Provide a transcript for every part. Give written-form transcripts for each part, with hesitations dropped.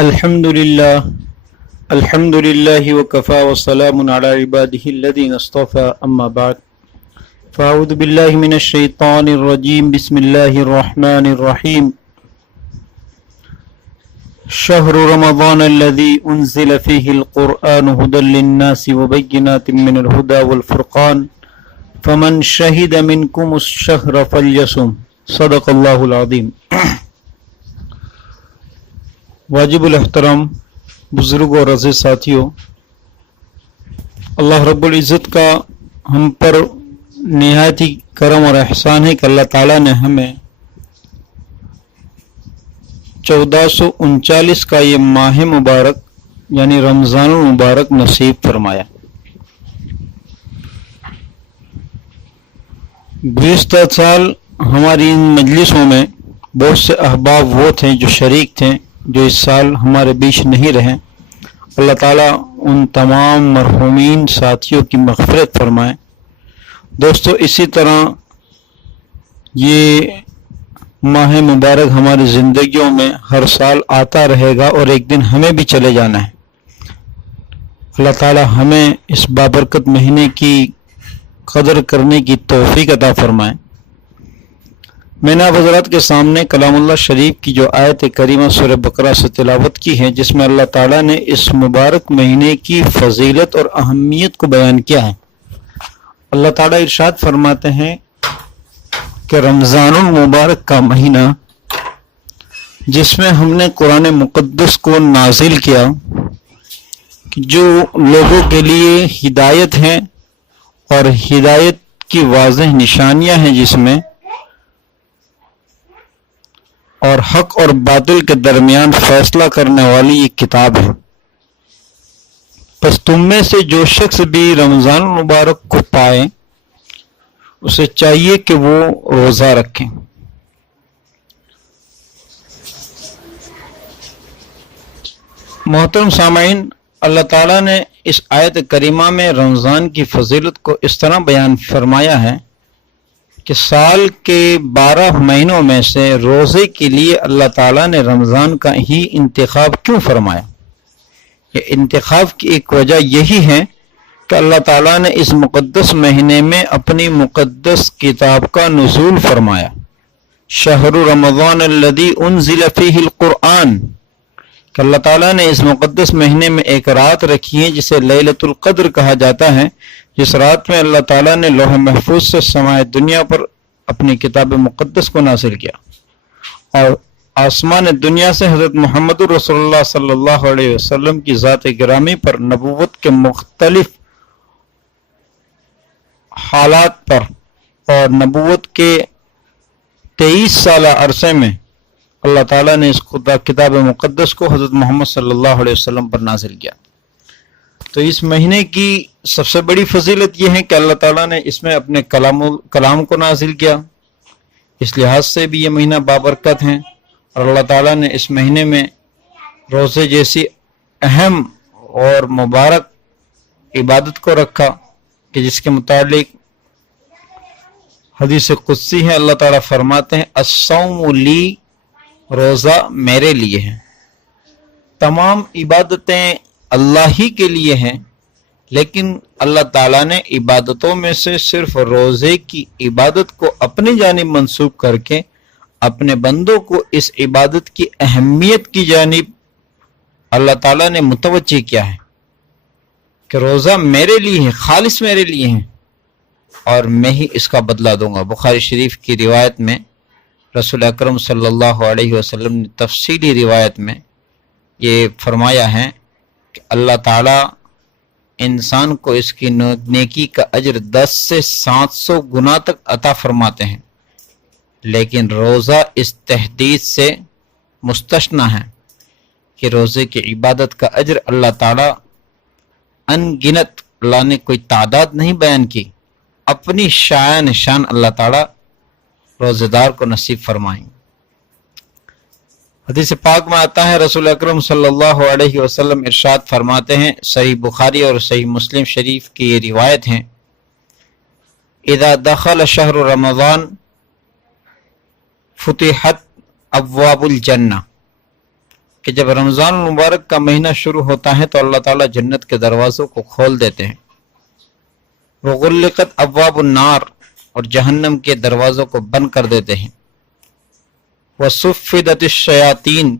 الحمد لله وكفى وسلام على عباده الذين اصطفى أما بعد فأعوذ بالله من الشيطان الرجيم بسم الله الرحمن الرحيم شهر رمضان الذي أنزل فيه القرآن هدى للناس وبينات من الهدى والفرقان فمن شهد منكم الشهر فليصم صدق الله العظيم۔ واجب الاحترام بزرگ اور عزیز ساتھیوں، اللہ رب العزت کا ہم پر نہایت ہی کرم اور احسان ہے کہ اللہ تعالیٰ نے ہمیں 1439 کا یہ ماہ مبارک یعنی رمضان المبارک نصیب فرمایا۔ گزشتہ سال ہماری ان مجلسوں میں بہت سے احباب وہ تھے جو شریک تھے جو اس سال ہمارے بیچ نہیں رہے۔ اللہ تعالیٰ ان تمام مرحومین ساتھیوں کی مغفرت فرمائے۔ دوستو، اسی طرح یہ ماہ مبارک ہماری زندگیوں میں ہر سال آتا رہے گا اور ایک دن ہمیں بھی چلے جانا ہے۔ اللہ تعالیٰ ہمیں اس بابرکت مہینے کی قدر کرنے کی توفیق عطا فرمائے۔ میں نے آپ حضرات کے سامنے کلام اللہ شریف کی جو آیت کریمہ سورہ بقرہ سے تلاوت کی ہے، جس میں اللہ تعالیٰ نے اس مبارک مہینے کی فضیلت اور اہمیت کو بیان کیا ہے۔ اللہ تعالیٰ ارشاد فرماتے ہیں کہ رمضان المبارک کا مہینہ جس میں ہم نے قرآن مقدس کو نازل کیا، جو لوگوں کے لیے ہدایت ہے اور ہدایت کی واضح نشانیاں ہیں، جس میں اور حق اور باطل کے درمیان فیصلہ کرنے والی یہ کتاب ہے۔ پس تم میں سے جو شخص بھی رمضان المبارک کو پائے اسے چاہیے کہ وہ روزہ رکھیں۔ محترم سامعین، اللہ تعالیٰ نے اس آیت کریمہ میں رمضان کی فضیلت کو اس طرح بیان فرمایا ہے کہ سال کے 12 مہینوں میں سے روزے کے لیے اللہ تعالیٰ نے رمضان کا ہی انتخاب کیوں فرمایا؟ یہ انتخاب کی ایک وجہ یہی ہے کہ اللہ تعالیٰ نے اس مقدس مہینے میں اپنی مقدس کتاب کا نزول فرمایا۔ شہر رمضان الذی انزل فیہ القرآن، کہ اللہ تعالیٰ نے اس مقدس مہینے میں ایک رات رکھی ہے جسے لیلۃ القدر کہا جاتا ہے، جس رات میں اللہ تعالیٰ نے لوح محفوظ سے سمائے دنیا پر اپنی کتاب مقدس کو نازل کیا، اور آسمان دنیا سے حضرت محمد رسول اللہ صلی اللہ علیہ وسلم کی ذات گرامی پر نبوت کے مختلف حالات پر اور نبوت کے 23 سالہ عرصے میں اللہ تعالیٰ نے اس کتاب مقدس کو حضرت محمد صلی اللہ علیہ وسلم پر نازل کیا۔ تو اس مہینے کی سب سے بڑی فضیلت یہ ہے کہ اللہ تعالیٰ نے اس میں اپنے کلام کو نازل کیا، اس لحاظ سے بھی یہ مہینہ بابرکت ہے، اور اللہ تعالیٰ نے اس مہینے میں روزے جیسی اہم اور مبارک عبادت کو رکھا کہ جس کے متعلق حدیث قدسی ہے، اللہ تعالیٰ فرماتے ہیں الصوم لی، روزہ میرے لیے ہے۔ تمام عبادتیں اللہ ہی کے لیے ہیں، لیکن اللہ تعالیٰ نے عبادتوں میں سے صرف روزے کی عبادت کو اپنی جانب منسوب کر کے اپنے بندوں کو اس عبادت کی اہمیت کی جانب اللہ تعالیٰ نے متوجہ کیا ہے کہ روزہ میرے لیے ہے، خالص میرے لیے ہے، اور میں ہی اس کا بدلہ دوں گا۔ بخاری شریف کی روایت میں رسول اکرم صلی اللہ علیہ وسلم نے تفصیلی روایت میں یہ فرمایا ہے کہ اللہ تعالیٰ انسان کو اس کی نیکی کا اجر 10 سے 700 گنا تک عطا فرماتے ہیں، لیکن روزہ اس تحدید سے مستثنی ہے کہ روزے کی عبادت کا اجر اللہ تعالیٰ ان گنت، اللہ نے کوئی تعداد نہیں بیان کی، اپنی شان شان اللہ تعالیٰ روزے دار کو نصیب فرمائیں۔ حدیث پاک میں آتا ہے، رسول اکرم صلی اللہ علیہ وسلم ارشاد فرماتے ہیں، صحیح بخاری اور صحیح مسلم شریف کی یہ روایت ہیں، اذا دخل شہر رمضان فتحت ابواب الجنہ، کہ جب رمضان المبارک کا مہینہ شروع ہوتا ہے تو اللہ تعالیٰ جنت کے دروازوں کو کھول دیتے ہیں، وغلقت ابواب النار، اور جہنم کے دروازوں کو بند کر دیتے ہیں، وصفدت الشیاطین،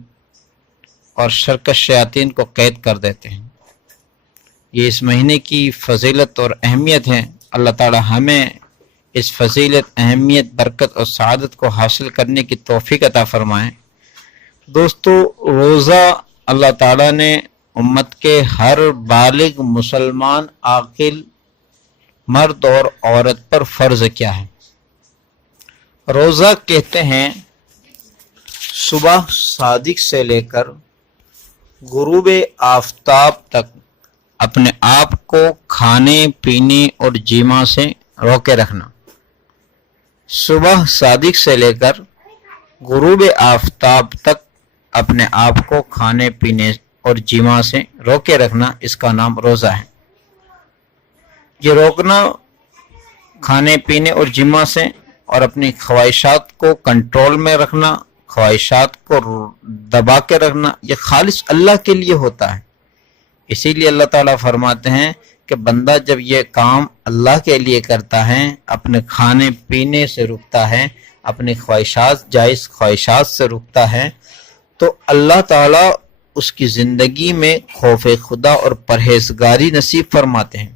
اور شرکش شیاطین کو قید کر دیتے ہیں۔ یہ اس مہینے کی فضیلت اور اہمیت ہے۔ اللہ تعالی ہمیں اس فضیلت، اہمیت، برکت اور سعادت کو حاصل کرنے کی توفیق عطا فرمائے۔ دوستو، روزہ اللہ تعالی نے امت کے ہر بالغ مسلمان عاقل مرد اور عورت پر فرض کیا ہے۔ روزہ کہتے ہیں صبح صادق سے لے کر غروب آفتاب تک اپنے آپ کو کھانے پینے اور جیما سے روکے رکھنا۔ صبح صادق سے لے کر غروب آفتاب تک اپنے آپ کو کھانے پینے اور جیما سے روکے رکھنا، اس کا نام روزہ ہے۔ یہ روکنا کھانے پینے اور جیما سے اور اپنی خواہشات کو کنٹرول میں رکھنا، خواہشات کو دبا کے رکھنا، یہ خالص اللہ کے لیے ہوتا ہے۔ اسی لیے اللہ تعالیٰ فرماتے ہیں کہ بندہ جب یہ کام اللہ کے لیے کرتا ہے، اپنے کھانے پینے سے رکتا ہے، اپنی خواہشات، جائز خواہشات سے رکتا ہے، تو اللہ تعالیٰ اس کی زندگی میں خوف خدا اور پرہیزگاری نصیب فرماتے ہیں۔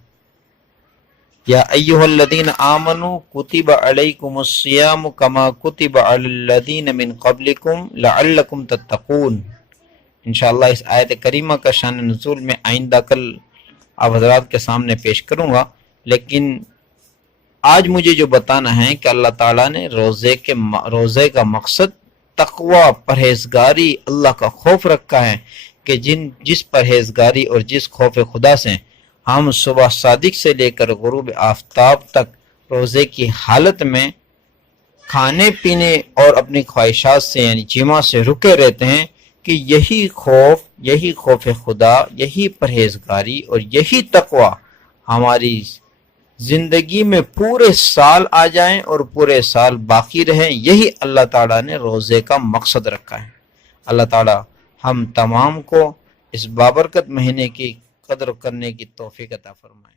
یا ایھا الذین آمنوا کتب علیکم الصیام کما کتب علی الذین من قبلکم لعلکم تتقون۔ انشاءاللہ اس آیت کریمہ کا شان نزول میں آئندہ کل آپ حضرات کے سامنے پیش کروں گا، لیکن آج مجھے جو بتانا ہے کہ اللہ تعالیٰ نے روزے کا مقصد تقوی، پرہیزگاری، اللہ کا خوف رکھا ہے کہ جس پرہیزگاری اور جس خوف خدا سے ہم صبح صادق سے لے کر غروب آفتاب تک روزے کی حالت میں کھانے پینے اور اپنی خواہشات سے یعنی جیما سے رکے رہتے ہیں، کہ یہی خوف خدا، یہی پرہیزگاری اور یہی تقوی ہماری زندگی میں پورے سال آ جائیں اور پورے سال باقی رہیں۔ یہی اللہ تعالیٰ نے روزے کا مقصد رکھا ہے۔ اللہ تعالیٰ ہم تمام کو اس بابرکت مہینے کی قدر کرنے کی توفیق عطا فرمائے۔